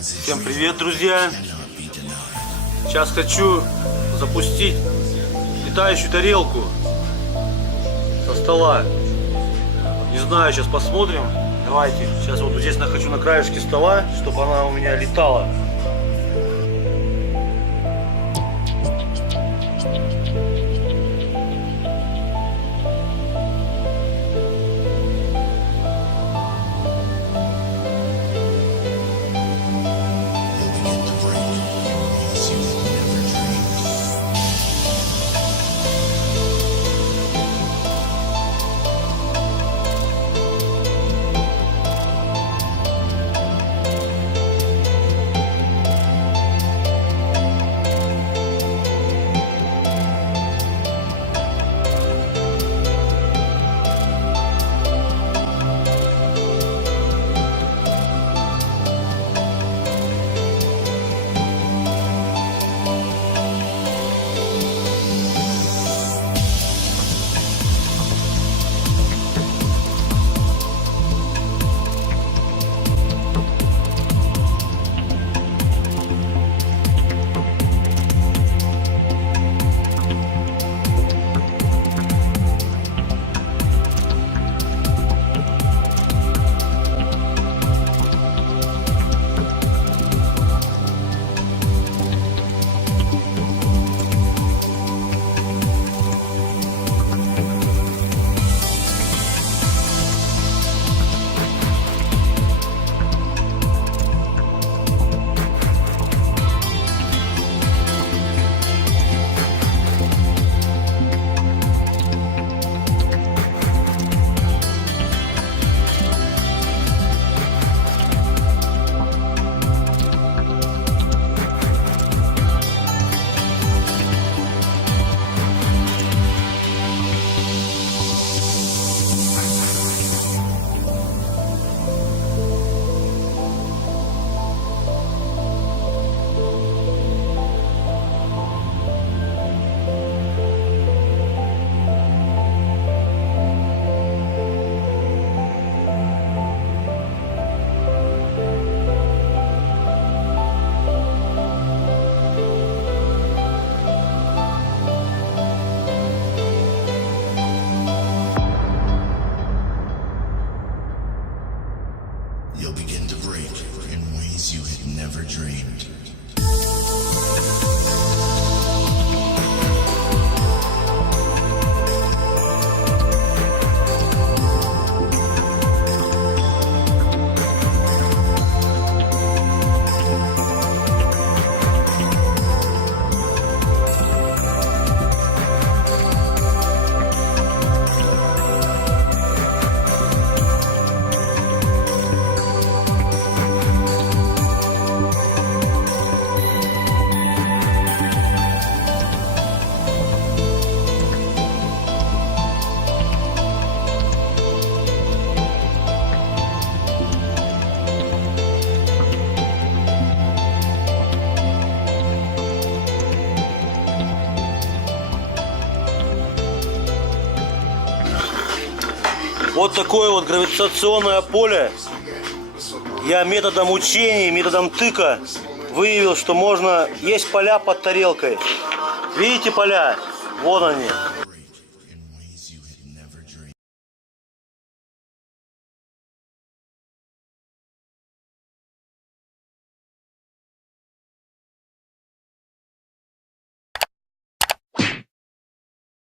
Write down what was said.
Всем привет, друзья! Сейчас хочу запустить летающую тарелку со стола. Не знаю, сейчас посмотрим. Давайте. Сейчас вот здесь хочу на краешке стола, чтобы она у меня летала. You'll begin to break in ways you had never dreamed. Вот такое вот гравитационное поле. Я методом учений, методом тыка выявил, что можно... Есть поля под тарелкой. Видите поля? Вон они.